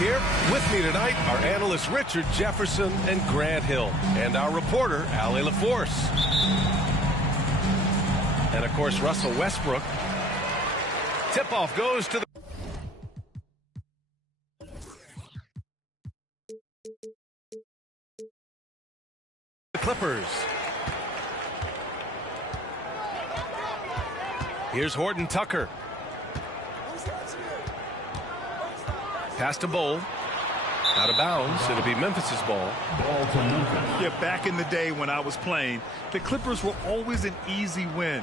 here. With me tonight are analysts Richard Jefferson and Grant Hill, and our reporter, Allie LaForce. And, of course, Russell Westbrook. Tip-off goes to the Clippers. Here's Horton Tucker. Pass to Bowl. Out of bounds. It'll be Memphis's ball. Yeah, back in the day when I was playing, the Clippers were always an easy win.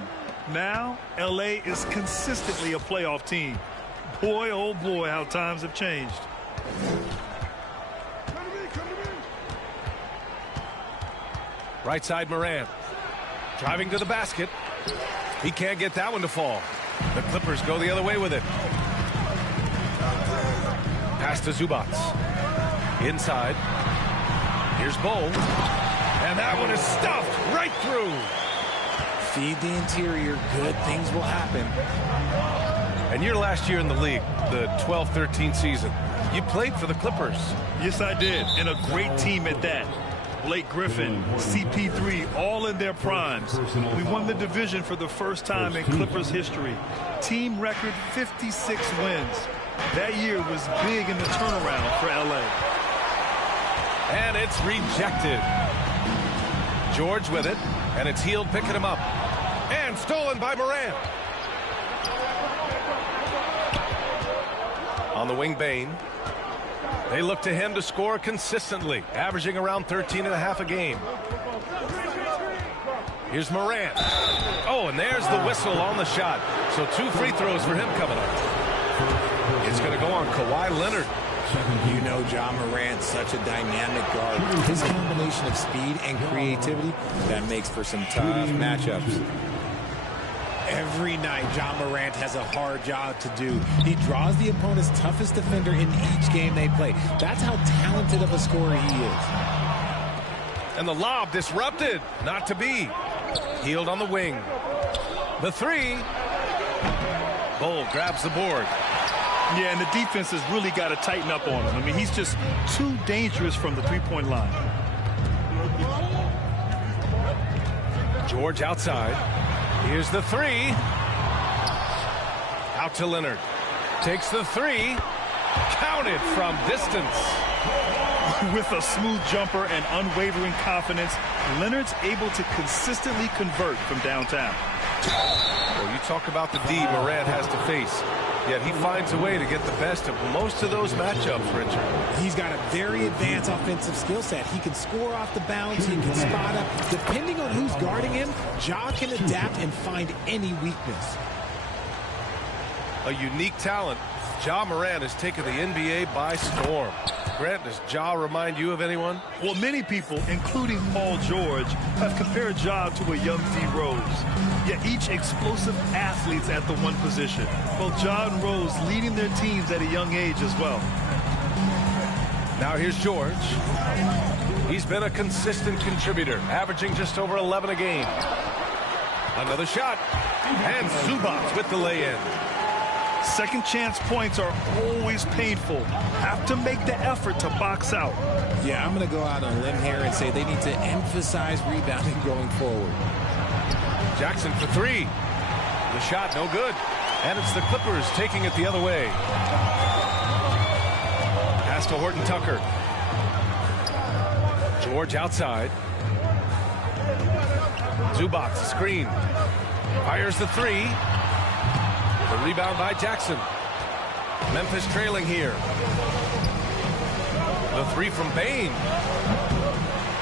Now, L.A. is consistently a playoff team. Boy, oh boy, how times have changed. Right side Morant. Driving to the basket. He can't get that one to fall. The Clippers go the other way with it. Pass to Zubac. Inside. Here's Bowl. And that one is stuffed right through. Feed the interior. Good things will happen. And your last year in the league, the 12-13 season, you played for the Clippers. Yes, I did. And a great team at that. Blake Griffin, CP3, all in their primes. We won the division for the first time in Clippers history. Team record 56 wins. That year was big in the turnaround for L.A. And it's rejected. George with it, and it's Hield picking him up. And stolen by Morant. On the wing, Bane. They look to him to score consistently, averaging around 13.5 a game. Here's Morant. Oh, and there's the whistle on the shot. So 2 free throws for him coming up. It's going to go on Kawhi Leonard. You know Ja Morant's such a dynamic guard. His combination of speed and creativity, that makes for some tough matchups. Every night, Ja Morant has a hard job to do. He draws the opponent's toughest defender in each game they play. That's how talented of a scorer he is. And the lob disrupted. Not to be. Hield on the wing. The three. Bowl grabs the board. Yeah, and the defense has really got to tighten up on him. I mean, he's just too dangerous from the three-point line. George outside. Here's the three. Out to Leonard. Takes the three. Counted from distance. With a smooth jumper and unwavering confidence, Leonard's able to consistently convert from downtown. Well, you talk about the D Morant has to face. Yet he finds a way to get the best of most of those matchups, Richard. He's got a very advanced offensive skill set. He can score off the bounce. He can spot up. Depending on who's guarding him, Ja can adapt and find any weakness. A unique talent. Ja Morant has taken the NBA by storm. Grant, does Ja remind you of anyone? Well, many people, including Paul George, have compared Ja to a young D. Rose. Yet each explosive athletes at the one position. Both Ja and Rose leading their teams at a young age as well. Now here's George. He's been a consistent contributor, averaging just over 11 a game. Another shot. And Zubac with the lay-in. Second chance points are always painful. Have to make the effort to box out. Yeah, I'm going to go out on a limb here and say they need to emphasize rebounding going forward. Jackson for three. The shot no good. And it's the Clippers taking it the other way. Pass to Horton Tucker. George outside. Zubac screen. Fires the three. The rebound by Jackson. Memphis trailing here. The three from Bane.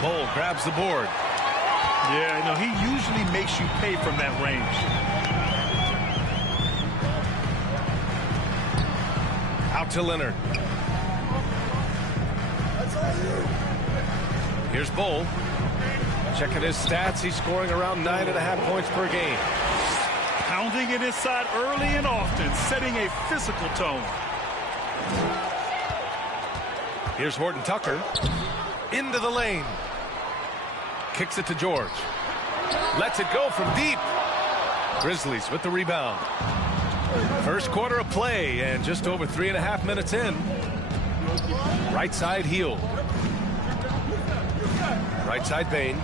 Bowl grabs the board. Yeah, no, he usually makes you pay from that range. Out to Leonard. Here's Bowl. Checking his stats. He's scoring around 9.5 points per game. Pounding it inside early and often, setting a physical tone. Here's Horton Tucker. Into the lane. Kicks it to George. Lets it go from deep. Grizzlies with the rebound. First quarter of play and just over 3.5 minutes in. Right side Hield. Right side Bane.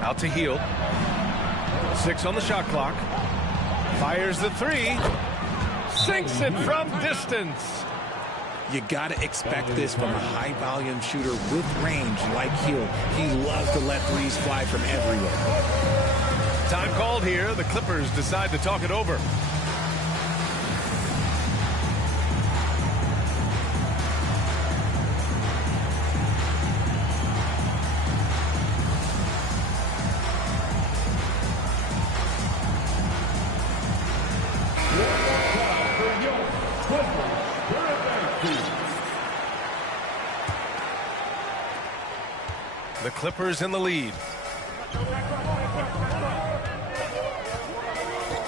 Out to Hield. 6 on the shot clock. Fires the 3. Sinks it from distance. You got to expect this from a high-volume shooter with range like Hield. He loves to let threes fly from everywhere. Time called here. The Clippers decide to talk it over. The Clippers in the lead.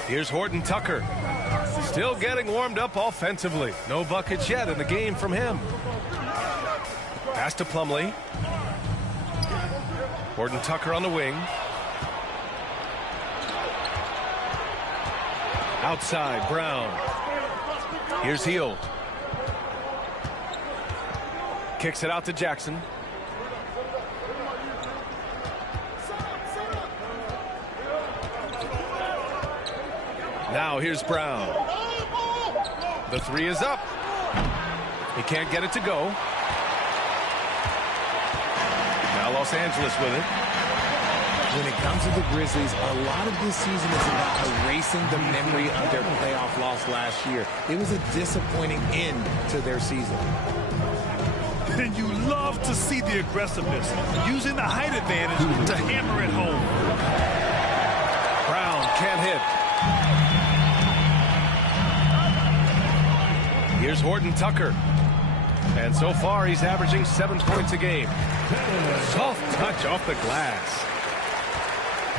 Here's Horton Tucker. Still getting warmed up offensively. No buckets yet in the game from him. Pass to Plumlee. Horton Tucker on the wing. Outside, Brown. Here's Hield. Kicks it out to Jackson. Now here's Brown. The 3 is up. He can't get it to go. Now Los Angeles with it. When it comes to the Grizzlies, a lot of this season is about erasing the memory of their playoff loss last year. It was a disappointing end to their season. And you love to see the aggressiveness, using the height advantage to hammer it home. Brown can't hit. Here's Horton Tucker. And so far, he's averaging 7 points a game. Soft touch off the glass.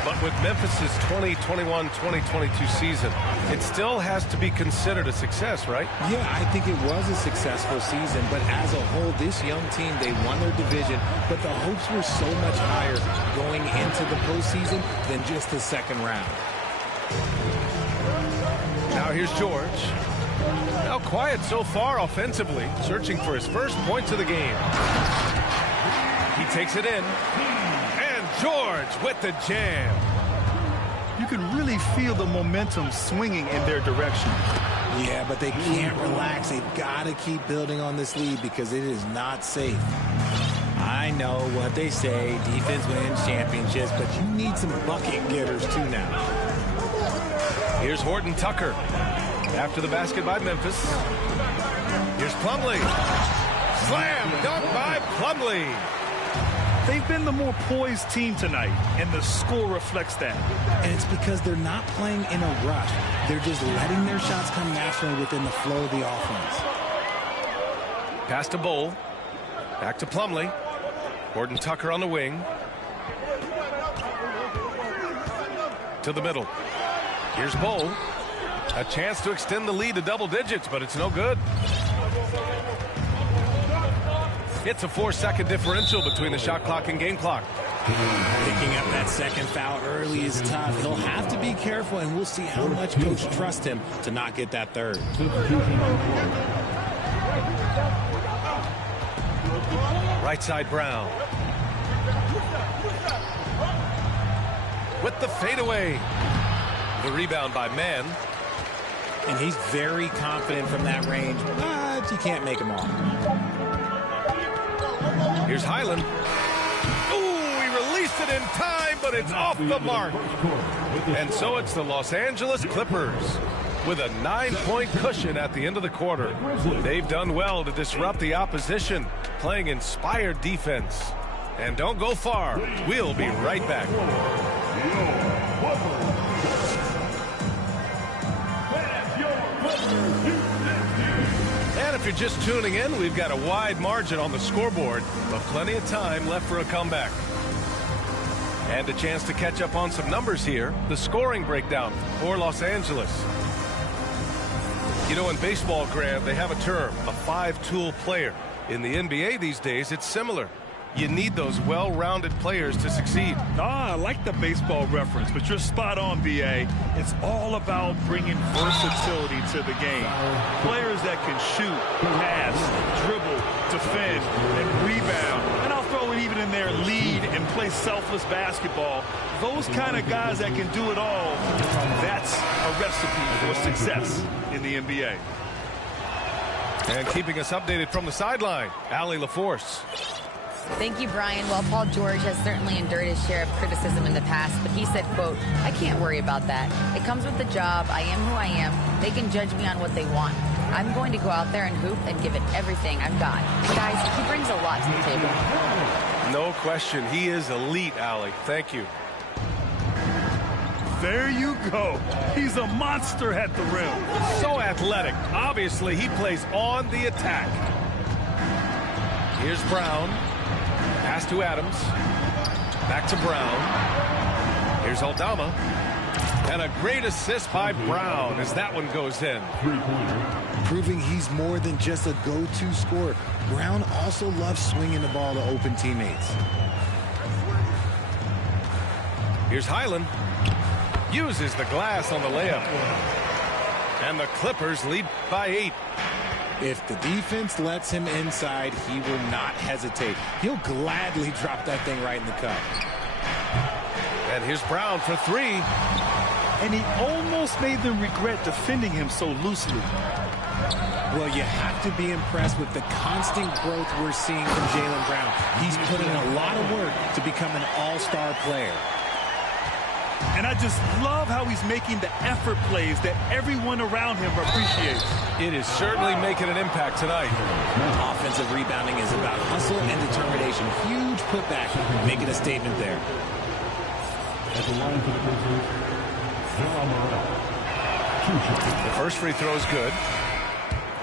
But with Memphis' 2021-2022 season, it still has to be considered a success, right? Yeah, I think it was a successful season. But as a whole, this young team, they won their division. But the hopes were so much higher going into the postseason than just the second round. Now here's George. Now quiet so far offensively, searching for his first points of the game. He takes it in. And George with the jam. You can really feel the momentum swinging in their direction. Yeah, but they can't relax. They've got to keep building on this lead because it is not safe. I know what they say, defense wins championships, but you need some bucket getters too now. Here's Horton Tucker. After the basket by Memphis. Here's Plumlee. Slam dunk by Plumlee. They've been the more poised team tonight, and the score reflects that. And it's because they're not playing in a rush. They're just letting their shots come naturally within the flow of the offense. Pass to Bol. Back to Plumlee. Horton Tucker on the wing. To the middle. Here's Bol. A chance to extend the lead to double digits, but it's no good. It's a 4-second differential between the shot clock and game clock. Picking up that second foul early is tough. He'll have to be careful, and we'll see how much coach trusts him to not get that third. Right side Brown. With the fadeaway. The rebound by Mann. And he's very confident from that range, but you can't make him all. Here's Highland. Ooh, he released it in time, but it's off the mark. And so it's the Los Angeles Clippers with a 9-point cushion at the end of the quarter. They've done well to disrupt the opposition, playing inspired defense. And don't go far. We'll be right back. And if you're just tuning in, we've got a wide margin on the scoreboard, but plenty of time left for a comeback. And a chance to catch up on some numbers here. The scoring breakdown for Los Angeles. You know, in baseball, Grant, they have a term, a 5-tool player. In the NBA these days, it's similar. You need those well-rounded players to succeed. I like the baseball reference, but you're spot on, B.A. It's all about bringing versatility to the game. Players that can shoot, pass, dribble, defend, and rebound. And I'll throw it even in there, lead and play selfless basketball. Those kind of guys that can do it all, that's a recipe for success in the NBA. And keeping us updated from the sideline, Allie LaForce. Thank you, Brian. Well, Paul George has certainly endured his share of criticism in the past, but he said, quote, "I can't worry about that. It comes with the job. I am who I am. They can judge me on what they want. I'm going to go out there and hoop and give it everything I've got." Guys, he brings a lot to the table. No question. He is elite, Allie. Thank you. There you go. He's a monster at the rim. So athletic. Obviously, he plays on the attack. Here's Brown. Pass to Adams. Back to Brown. Here's Aldama. And a great assist by Brown as that one goes in. Proving he's more than just a go-to scorer. Brown also loves swinging the ball to open teammates. Here's Highland. Uses the glass on the layup. And the Clippers lead by 8. If the defense lets him inside, he will not hesitate. He'll gladly drop that thing right in the cup. And here's Brown for 3. And he almost made them regret defending him so loosely. Well, you have to be impressed with the constant growth we're seeing from Jaylen Brown. He's put in a lot of work to become an all-star player. And I just love how he's making the effort plays that everyone around him appreciates. It is certainly making an impact tonight. Offensive rebounding is about hustle and determination. Huge putback, making a statement there. At the line for the Clippers, Ja Morant. The first free throw is good.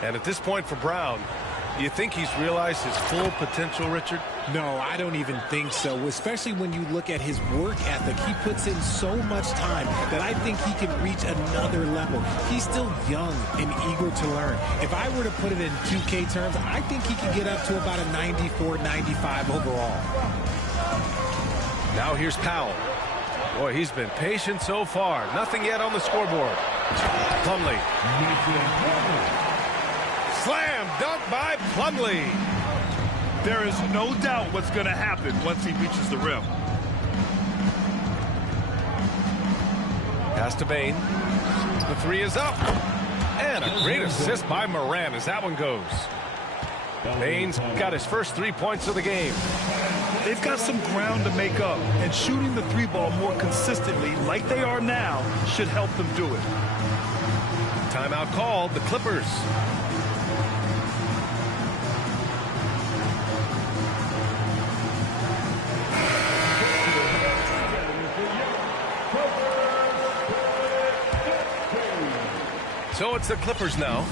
And at this point for Brown, do you think he's realized his full potential, Richard? No, I don't even think so, especially when you look at his work ethic. He puts in so much time that I think he can reach another level. He's still young and eager to learn. If I were to put it in 2K terms, I think he could get up to about a 94, 95 overall. Now here's Powell. Boy, he's been patient so far. Nothing yet on the scoreboard. Plumlee. Slam dunk by Plumlee. There is no doubt what's going to happen once he reaches the rim. Pass to Bane. The 3 is up. And a great assist by Morant as that one goes. Bane's got his first 3 points of the game. They've got some ground to make up, and shooting the 3-ball more consistently like they are now should help them do it. Timeout called, the Clippers. So it's the Clippers now.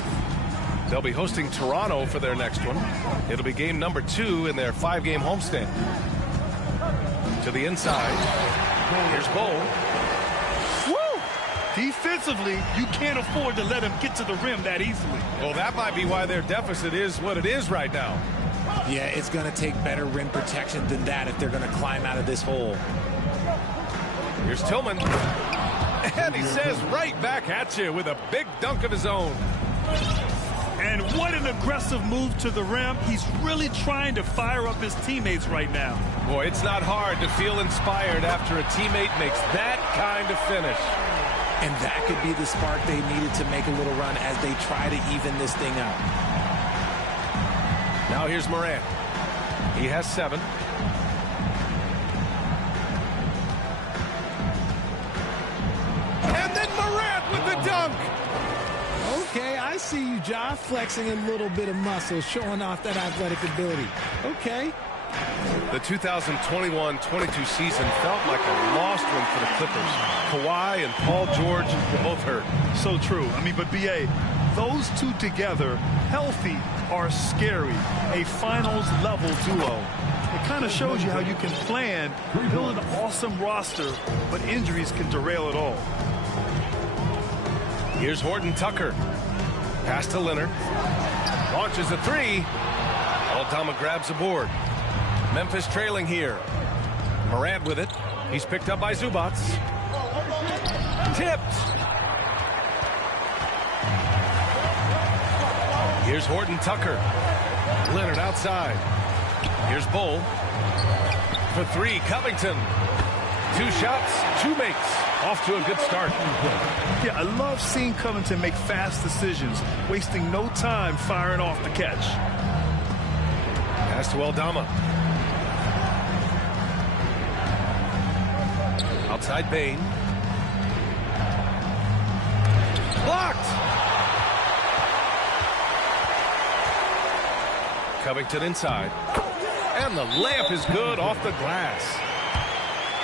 They'll be hosting Toronto for their next one. It'll be game number 2 in their 5-game homestand. To the inside. Here's Bol. Woo! Defensively, you can't afford to let him get to the rim that easily. Well, that might be why their deficit is what it is right now. Yeah, it's going to take better rim protection than that if they're going to climb out of this hole. Here's Tillman. And he says right back at you with a big dunk of his own. And what an aggressive move to the rim. He's really trying to fire up his teammates right now. Boy, it's not hard to feel inspired after a teammate makes that kind of finish. And that could be the spark they needed to make a little run as they try to even this thing up. Now here's Morant. He has 7. And then Morant with the dunk. Okay, I see you, Ja, flexing a little bit of muscle, showing off that athletic ability. Okay. The 2021-22 season felt like a lost one for the Clippers. Kawhi and Paul George both hurt. So true. I mean, but B.A., those two together, healthy, are scary. A finals-level duo. It kind of shows you how you can plan, build an awesome roster, but injuries can derail it all. Here's Horton Tucker. Pass to Leonard. Launches a 3. Aldama grabs a board. Memphis trailing here. Morant with it. He's picked up by Zubac. Tipped. Here's Horton Tucker. Leonard outside. Here's Bull. For three, Covington. 2 shots, 2 makes. Off to a good start. Yeah, I love seeing Covington make fast decisions, wasting no time firing off the catch. Pass to Aldama. Outside Bane. Blocked! Covington inside. And the layup is good off the glass.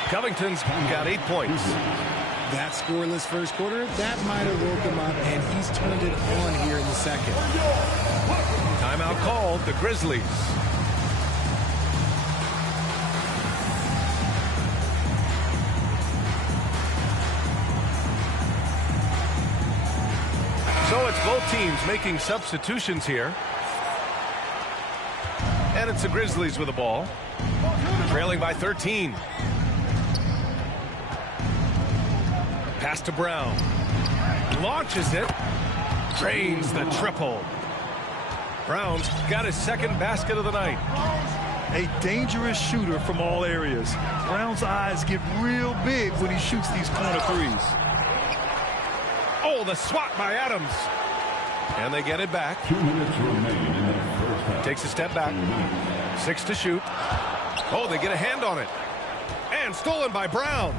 Covington's got 8 points. That scoreless first quarter, that might have woke him up, and he's turned it on here in the second. Timeout called, the Grizzlies. So it's both teams making substitutions here. And it's the Grizzlies with the ball. Trailing by 13. Pass to Brown. Launches it. Drains the triple. Brown's got his second basket of the night. A dangerous shooter from all areas. Brown's eyes get real big when he shoots these corner threes. Oh, the swat by Adams. And they get it back. 2 minutes remaining in the first half. Takes a step back. 6 to shoot. Oh, they get a hand on it. And stolen by Brown.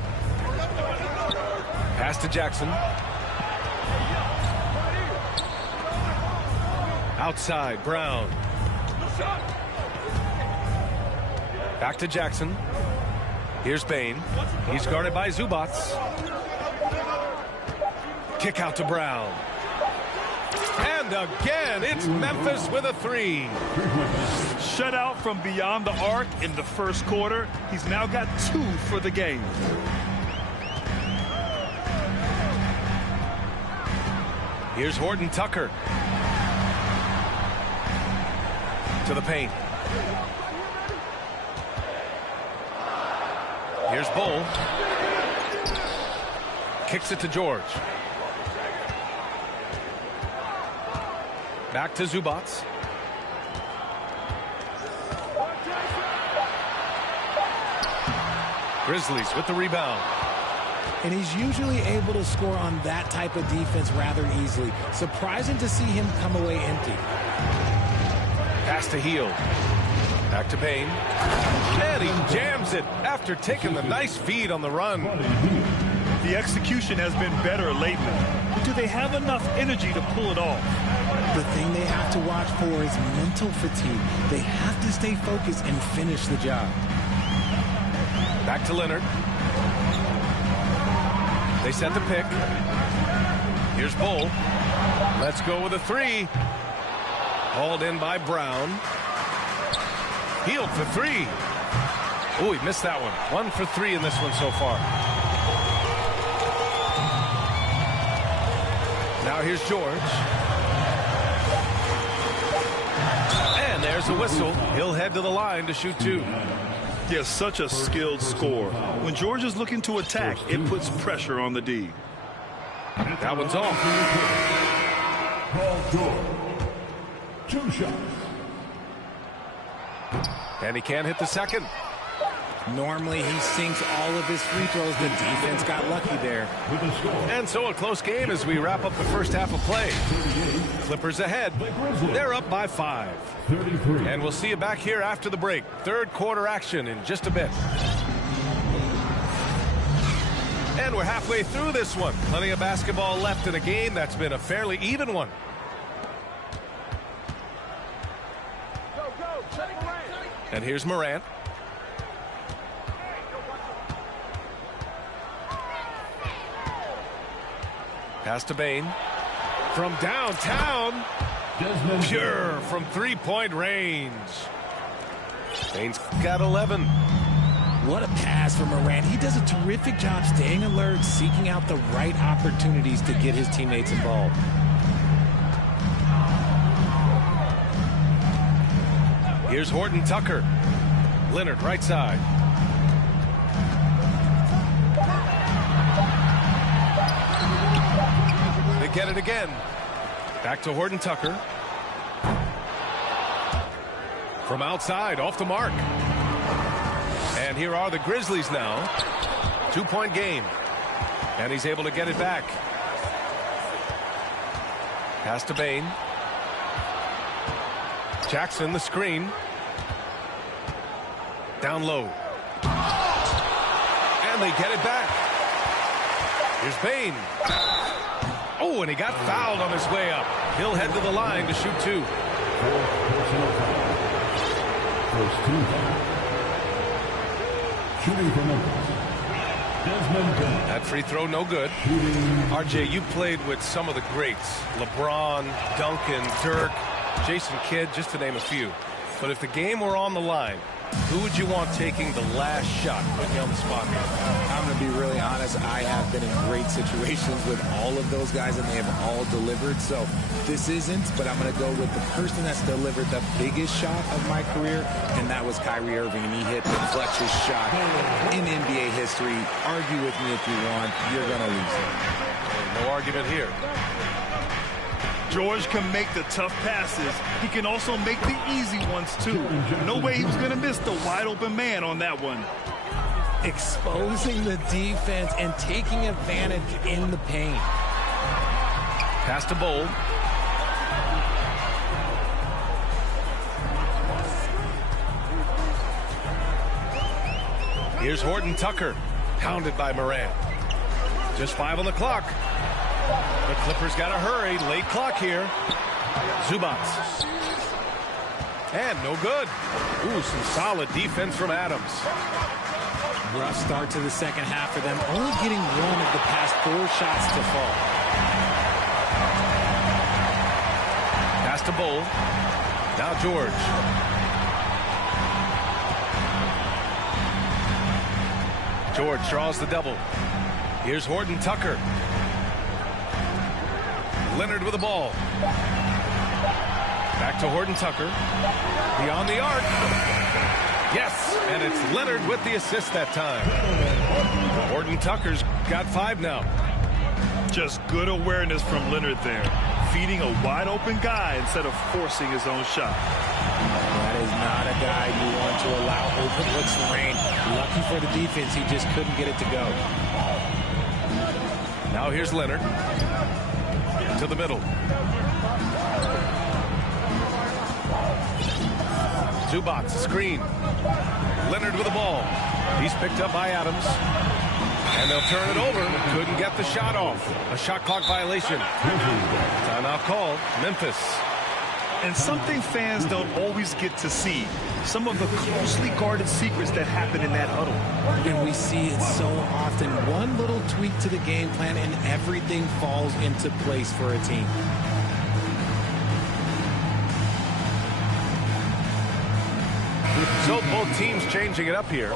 Pass to Jackson. Outside, Brown. Back to Jackson. Here's Bane. He's guarded by Zubac. Kick out to Brown. And again, it's Memphis with a 3. Shut out from beyond the arc in the first quarter. He's now got 2 for the game. Here's Horton Tucker. To the paint. Here's Bull. Kicks it to George. Back to Zubac. Grizzlies with the rebound. And he's usually able to score on that type of defense rather easily. Surprising to see him come away empty. Pass to Hield. Back to Bane. And he jams it after taking the nice feed on the run. The execution has been better lately. But do they have enough energy to pull it off? The thing they have to watch for is mental fatigue. They have to stay focused and finish the job. Back to Leonard. They set the pick. Here's Bull. Let's go with a 3. Hauled in by Brown. Hield for 3. Oh, he missed that one. 1 for 3 in this one so far. Now here's George. And there's a whistle. He'll head to the line to shoot 2. Yes, such a skilled scorer. When George is looking to attack, it puts pressure on the D. That one's off. Paul George. 2 shots. And he can't hit the second. Normally he sinks all of his free throws. The defense got lucky there. With the score. And so a close game as we wrap up the first half of play. Clippers ahead. They're up by 5. 33. And we'll see you back here after the break. Third quarter action in just a bit. And we're halfway through this one. Plenty of basketball left in a game that's been a fairly even one. And here's Morant. Pass to Bane. From downtown. Desmond. Pure from three-point range. Bane's got 11. What a pass from Morant. He does a terrific job staying alert, seeking out the right opportunities to get his teammates involved. Here's Horton Tucker. Leonard, right side. They get it again. Back to Horton Tucker. From outside, off the mark. And here are the Grizzlies now. 2-point game. And he's able to get it back. Pass to Bane. Jackson, the screen. Down low. And they get it back. Here's Bane. Oh, and he got fouled on his way up. He'll head to the line to shoot 2. First team foul. Shooting for Memphis, Desmond Bane. That free throw no good. RJ, you played with some of the greats. LeBron, Duncan, Dirk, Jason Kidd, just to name a few. But if the game were on the line, who would you want taking the last shot? Put you on the spot here. I'm going to be really honest. I have been in great situations with all of those guys, and they have all delivered. So this isn't, but I'm going to go with the person that's delivered the biggest shot of my career, and that was Kyrie Irving, and he hit the clutchest shot in NBA history. Argue with me if you want. You're going to lose it. No argument here. George can make the tough passes. He can also make the easy ones, too. No way he was going to miss the wide-open man on that one. Exposing the defense and taking advantage in the paint. Pass to Bold. Here's Horton Tucker, pounded by Morant. Just 5 on the clock. The Clippers got to hurry. Late clock here. Zubac. And no good. Ooh, some solid defense from Adams. Rough start to the second half for them. Only getting 1 of the past 4 shots to fall. Pass to Bowl. Now George. George draws the double. Here's Horton Tucker. Leonard with the ball. Back to Horton Tucker. Beyond the arc. Yes, and it's Leonard with the assist that time. Horton Tucker's got 5 now. Just good awareness from Leonard there. Feeding a wide open guy instead of forcing his own shot. That is not a guy you want to allow open looks to rain. Lucky for the defense, he just couldn't get it to go. Now here's Leonard. To the middle. Zubac, screen. Leonard with the ball. He's picked up by Adams. And they'll turn it over. Couldn't get the shot off. A shot clock violation. Timeout called. Memphis. And something fans don't always get to see. Some of the closely guarded secrets that happen in that huddle. And we see it so often. One little tweak to the game plan and everything falls into place for a team. So both teams changing it up here.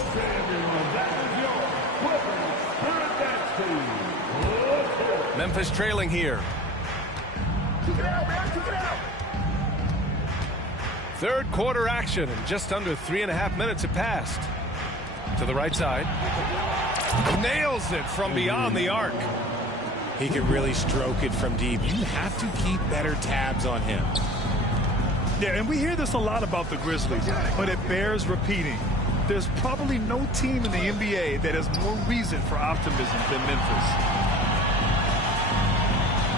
Memphis trailing here. Third quarter action, and just under 3.5 minutes have passed. To the right side. Nails it from beyond the arc. He can really stroke it from deep. You have to keep better tabs on him. Yeah, and we hear this a lot about the Grizzlies, but it bears repeating. There's probably no team in the NBA that has more reason for optimism than Memphis.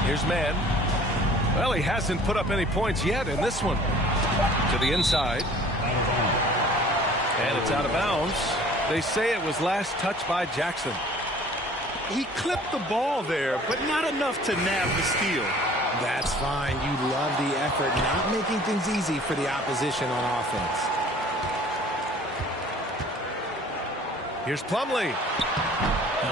Here's Mann. Well, he hasn't put up any points yet in this one. To the inside. And it's out of bounds. They say it was last touched by Jackson. He clipped the ball there, but not enough to nab the steal. That's fine. You love the effort, not making things easy for the opposition on offense. Here's Plumlee.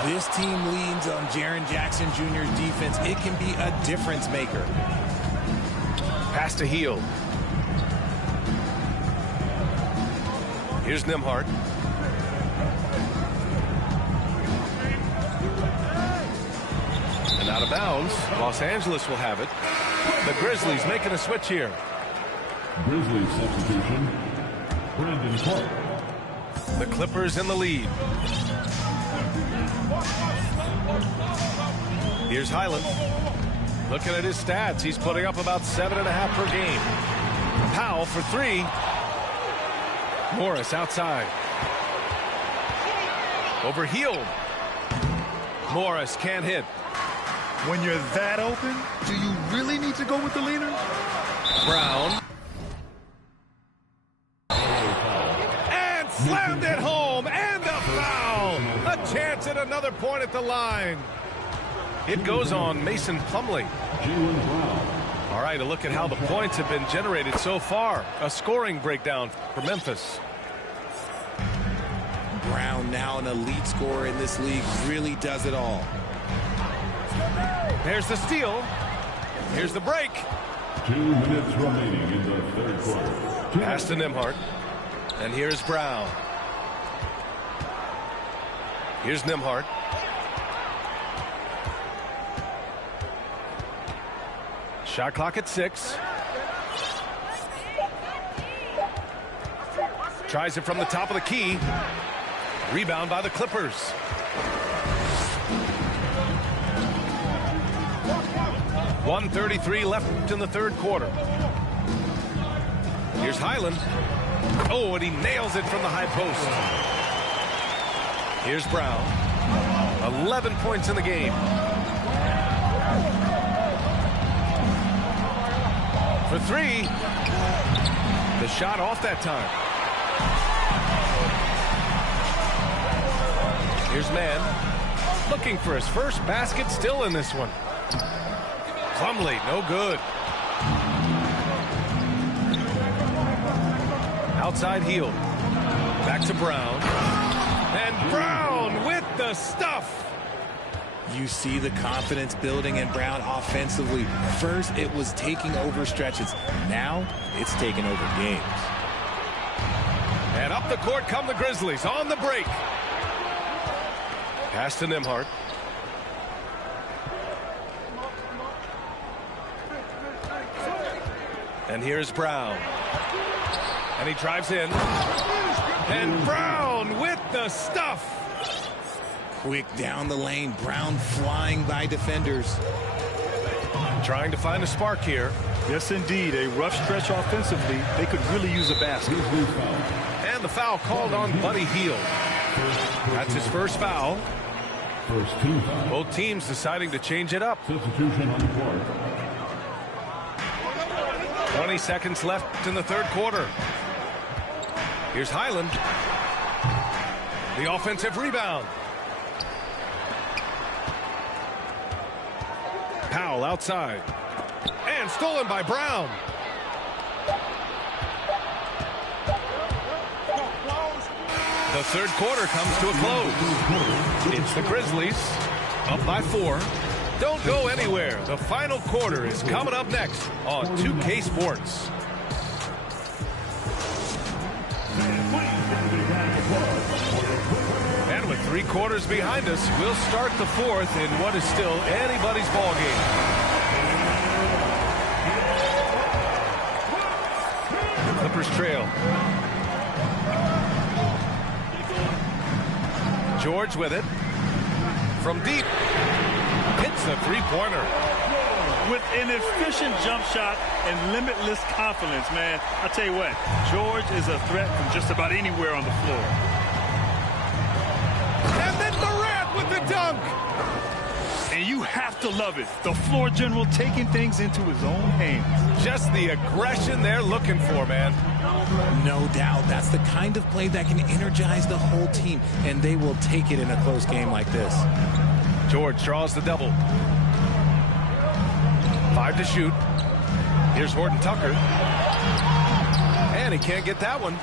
This team leans on Jaren Jackson Jr.'s defense. It can be a difference maker. Pass to Hield. Here's Nembhard. And out of bounds. Los Angeles will have it. The Grizzlies making a switch here. Grizzlies substitution, Brandon Clark. The Clippers in the lead. Here's Highland. Looking at his stats, he's putting up about 7.5 per game. Powell for 3. Morris outside. Over Hield. Morris can't hit. When you're that open, do you really need to go with the leader? Brown. And slammed it home. And a foul. A chance at another point at the line. It goes on Mason Plumlee. All right, a look at how the points have been generated so far. A scoring breakdown for Memphis. Brown, now an elite scorer in this league, really does it all. There's the steal. Here's the break. 2 minutes remaining in the third quarter. Pass to Nembhard. And here's Brown. Here's Nembhard. Shot clock at 6. Tries it from the top of the key. Rebound by the Clippers. .133 left in the third quarter. Here's Highland. Oh, and he nails it from the high post. Here's Brown. 11 points in the game. For 3. The shot off that time. Here's Mann. Looking for his first basket, still in this one. Plumlee, no good. Outside Hield. Back to Brown. And Brown with the stuff. You see the confidence building in Brown offensively. First, it was taking over stretches. Now, it's taking over games. And up the court come the Grizzlies on the break. Pass to Nembhard. And here's Brown. And he drives in. And Brown with the stuff. Quick down the lane. Brown flying by defenders. Trying to find a spark here. Yes, indeed. A rough stretch offensively. They could really use a basket. And the foul called on Buddy Hield. That's his first foul. First team foul. Both teams deciding to change it up. Substitution on the court. 20 seconds left in the third quarter. Here's Highland. The offensive rebound. Powell outside. And stolen by Brown. The third quarter comes to a close. It's the Grizzlies up by 4. Don't go anywhere. The final quarter is coming up next on 2K Sports. And with 3 quarters behind us, we'll start the fourth in what is still anybody's ball game. The Clippers trail. George with it. From deep. Hits the three-pointer. With an efficient jump shot and limitless confidence, man. I tell you what, George is a threat from just about anywhere on the floor. And then Morant with the dunk. And you have to love it. The floor general taking things into his own hands. Just the aggression they're looking for, man. No doubt. That's the kind of play that can energize the whole team, and they will take it in a close game like this. George draws the double. 5 to shoot. Here's Horton Tucker. And he can't get that one.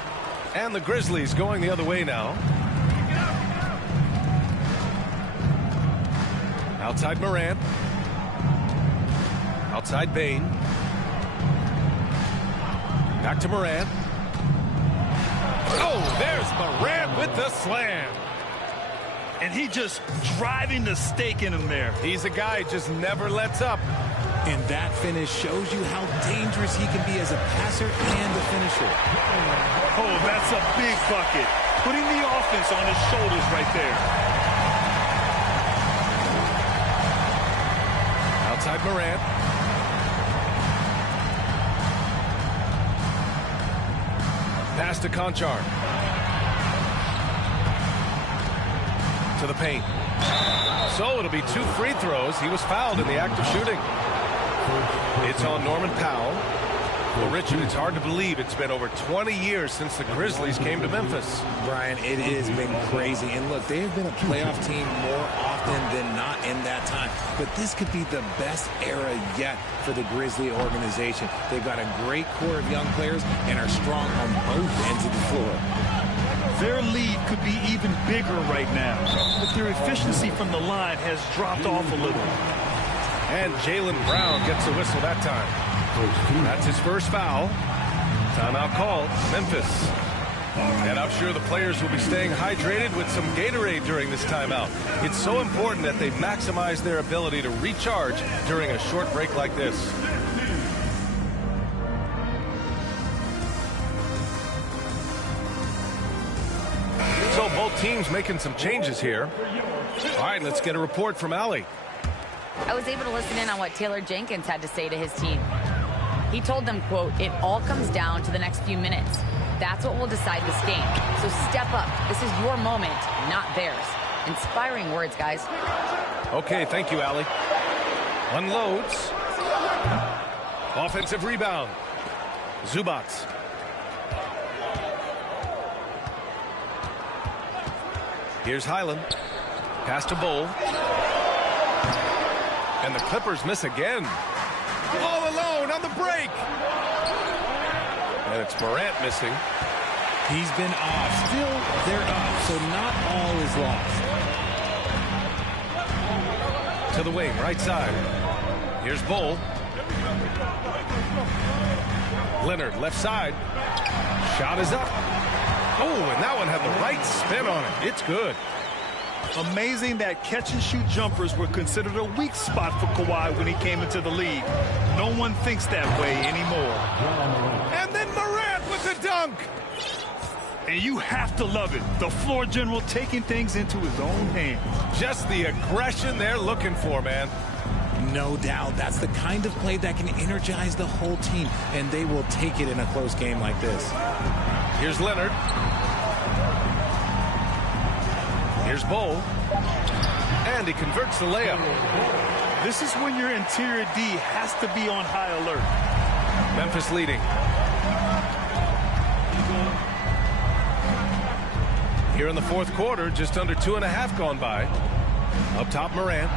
And the Grizzlies going the other way now. Outside Morant. Outside Bane. Back to Morant. Oh, there's Morant with the slam. And he just driving the stake in him there. He's a guy who just never lets up. And that finish shows you how dangerous he can be as a passer and a finisher. Oh, that's a big bucket. putting the offense on his shoulders right there. Outside Morant. Pass to Conchar. To the paint. So it'll be 2 free throws. He was fouled in the act of shooting. It's on Norman Powell. Well, Richard, it's hard to believe it's been over 20 years since the Grizzlies came to Memphis. Brian, it has been crazy. And look, they have been a playoff team more often than not in that time. But this could be the best era yet for the Grizzly organization. They've got a great core of young players and are strong on both ends of the floor. Their lead could be even bigger right now, but their efficiency from the line has dropped off a little. And Jaylen Brown gets a whistle that time. That's his first foul. Timeout called. Memphis. And I'm sure the players will be staying hydrated with some Gatorade during this timeout. It's so important that they maximize their ability to recharge during a short break like this. So both teams making some changes here. All right, let's get a report from Allie. I was able to listen in on what Taylor Jenkins had to say to his team. He told them, quote, "It all comes down to the next few minutes. That's what will decide this game. So step up. This is your moment, not theirs." Inspiring words, guys. Okay, thank you, Allie. Unloads. Offensive rebound. Zubac. Here's Highland. Pass to Bowl. And the Clippers miss again. All alone on the break. And it's Morant missing. He's been off. Still, they're up, so not all is lost. To the wing, right side. Here's Bowl. Leonard, left side. Shot is up. Oh, and that one had the right spin on it. It's good. Amazing that catch-and-shoot jumpers were considered a weak spot for Kawhi when he came into the league. No one thinks that way anymore. And then Morant with the dunk. And you have to love it. The floor general taking things into his own hands. Just the aggression they're looking for, man. No doubt. That's the kind of play that can energize the whole team, and they will take it in a close game like this. Here's Leonard. Here's Bowl. And he converts the layup. This is when your interior D has to be on high alert. Memphis leading. Here in the fourth quarter, just under 2.5 gone by. Up top, Morant.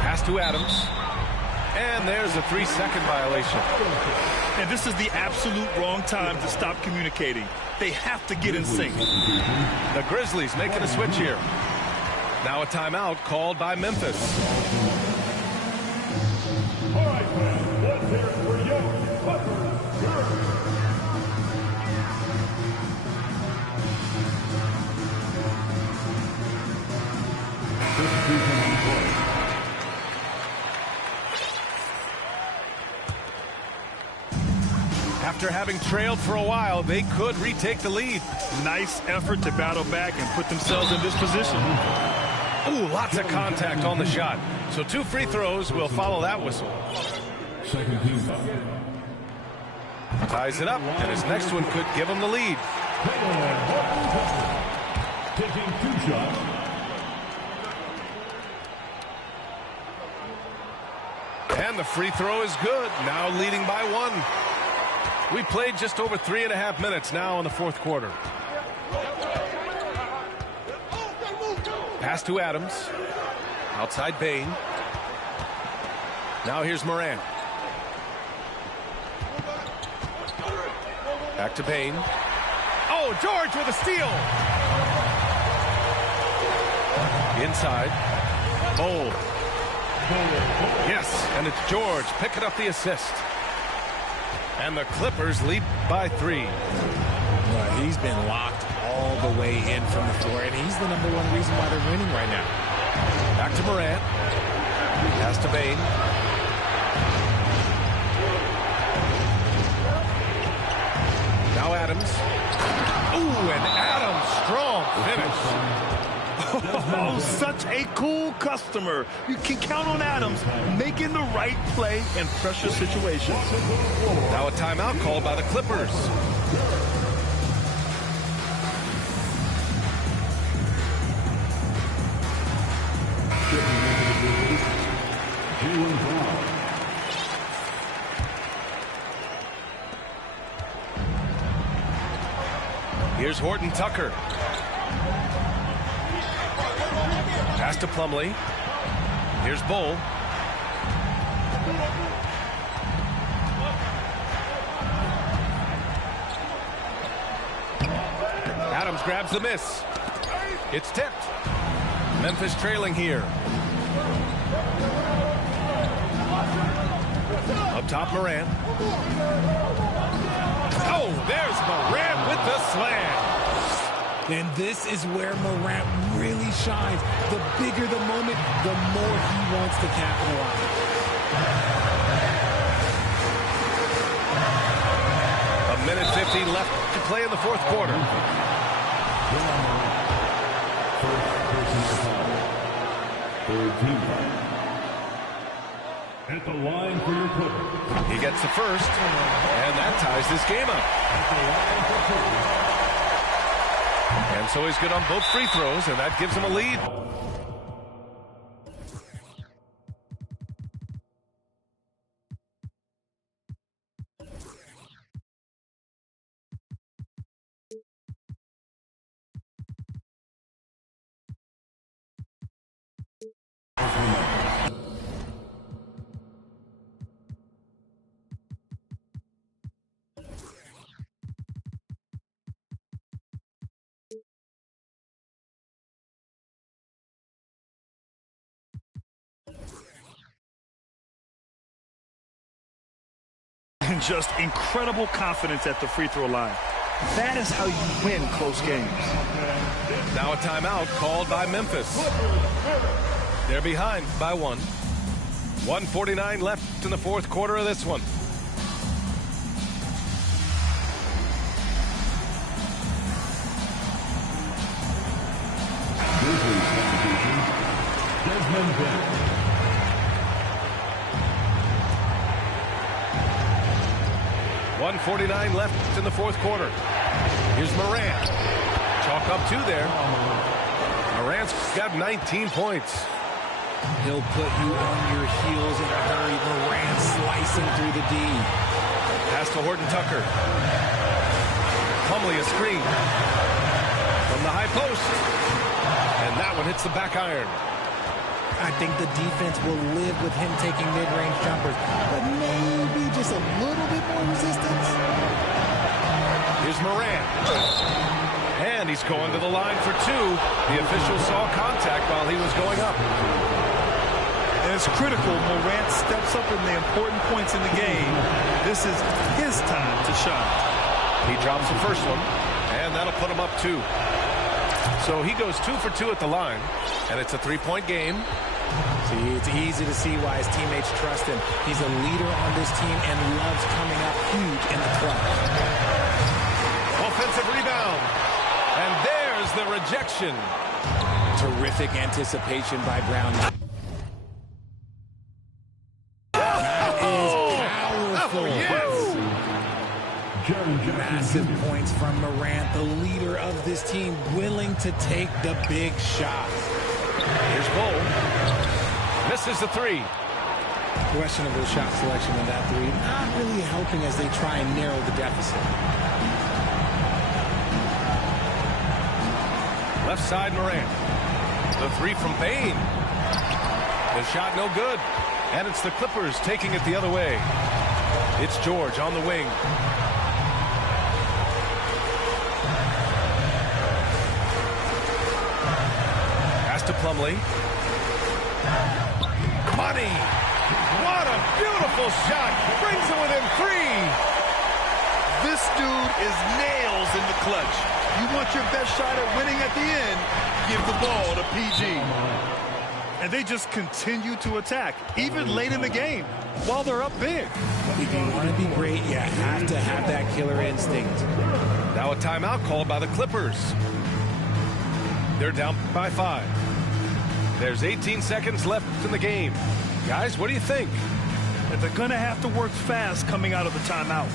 Pass to Adams. And there's a 3-second violation. And this is the absolute wrong time to stop communicating. They have to get in sync. The Grizzlies making a switch here. Now a timeout called by Memphis. All right, fans, let's hear it for young Clippers. After having trailed for a while, they could retake the lead. Nice effort to battle back and put themselves in this position. Ooh, lots of contact on the shot. So 2 free throws will follow that whistle. Second team. Ties it up, and his next one could give him the lead. Taking 2 shots. And the free throw is good. Now leading by 1. We played just over 3.5 minutes now in the fourth quarter. Pass to Adams. Outside Bane. Now here's Morant. Back to Bane. Oh, George with a steal. Inside. Bowl. Yes, and it's George picking up the assist. And the Clippers lead by 3. He's been locked all the way in from the floor, and he's the #1 reason why they're winning right now. Back to Morant. Pass to Bane. Now Adams. Ooh, and Adams, strong finish. Oh, such a cool customer. You can count on Adams making the right play in pressure situations. Now a timeout called by the Clippers. Jaylen Brown. Here's Horton Tucker. Pass to Plumlee. Here's Bull. Adams grabs the miss. It's tipped. Memphis trailing here. Up top, Morant. Oh, there's Morant with the slam. And this is where Morant really shines. The bigger the moment, the more he wants to capitalize. A minute 15 left to play in the fourth quarter. Third team foul. At the line for your Clippers. He gets the first, and that ties this game up. And so he's good on both free throws, and that gives him a lead. And just incredible confidence at the free throw line. That is how you win close games. Now a timeout called by Memphis. They're behind by one. 1:49 left in the fourth quarter of this one. Grizzlies substitution. Desmond Bennett. 1:49 left in the fourth quarter. Here's Morant. Chalk up two there. Morant's got 19 points. He'll put you on your heels in a hurry. Morant slicing through the D. Pass to Horton Tucker. Plumlee a screen. From the high post. And that one hits the back iron. I think the defense will live with him taking mid-range jumpers, but maybe just a little bit more resistance. Here's Morant. And he's going to the line for two. The official saw contact while he was going up. And it's critical Morant steps up in the important points in the game. This is his time to shine. He drops the first one, and that'll put him up two. So he goes 2 for 2 at the line, and it's a three-point game. See, it's easy to see why his teammates trust him. He's a leader on this team and loves coming up huge in the clutch. Offensive rebound. And there's the rejection. Terrific anticipation by Brown. That is powerful. Oh, yes. Massive points from Morant, the leader of this team, willing to take the big shot. Here's Bull. Misses the three. Questionable shot selection in that three. Not really helping as they try and narrow the deficit. Left side, Morant. The three from Bane. The shot no good. And it's the Clippers taking it the other way. It's George on the wing. Pass to Plumlee. Money! What a beautiful shot! Brings it within three! This dude is nails in the clutch. You want your best shot at winning at the end, give the ball to PG. And they just continue to attack, even late in the game, while they're up big. If you want to be great, you have to have that killer instinct. Now a timeout called by the Clippers. They're down by 5. There's 18 seconds left in the game. Guys, what do you think? They're going to have to work fast coming out of the timeout.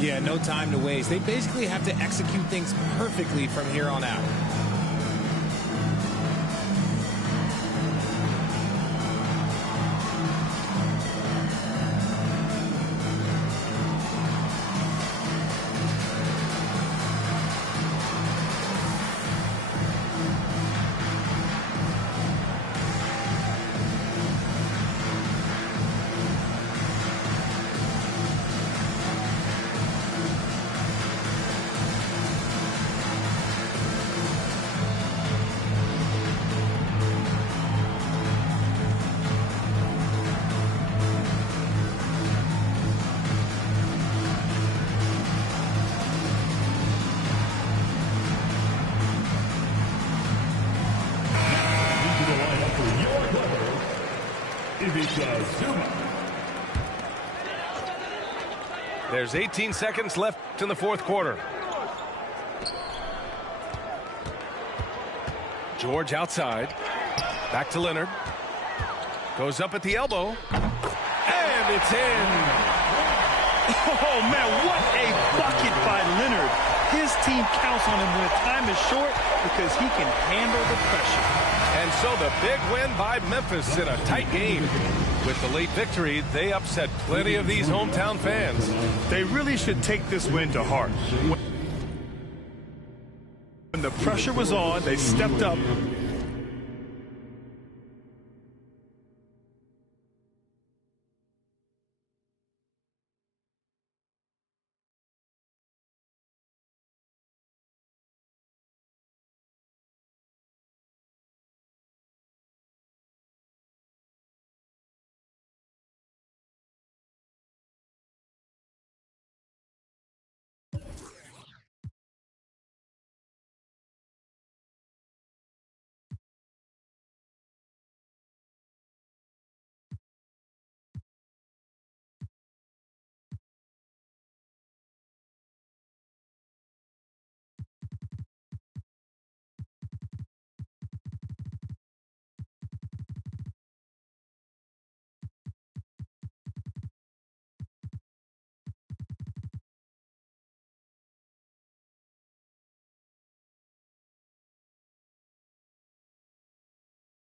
Yeah, no time to waste. They basically have to execute things perfectly from here on out. There's 18 seconds left in the fourth quarter. George outside. Back to Leonard. Goes up at the elbow. And it's in. Oh, man, what a bucket by Leonard. His team counts on him when time is short because he can handle the pressure. And so the big win by Memphis in a tight game. With the late victory, they upset plenty of these hometown fans. They really should take this win to heart. When the pressure was on, they stepped up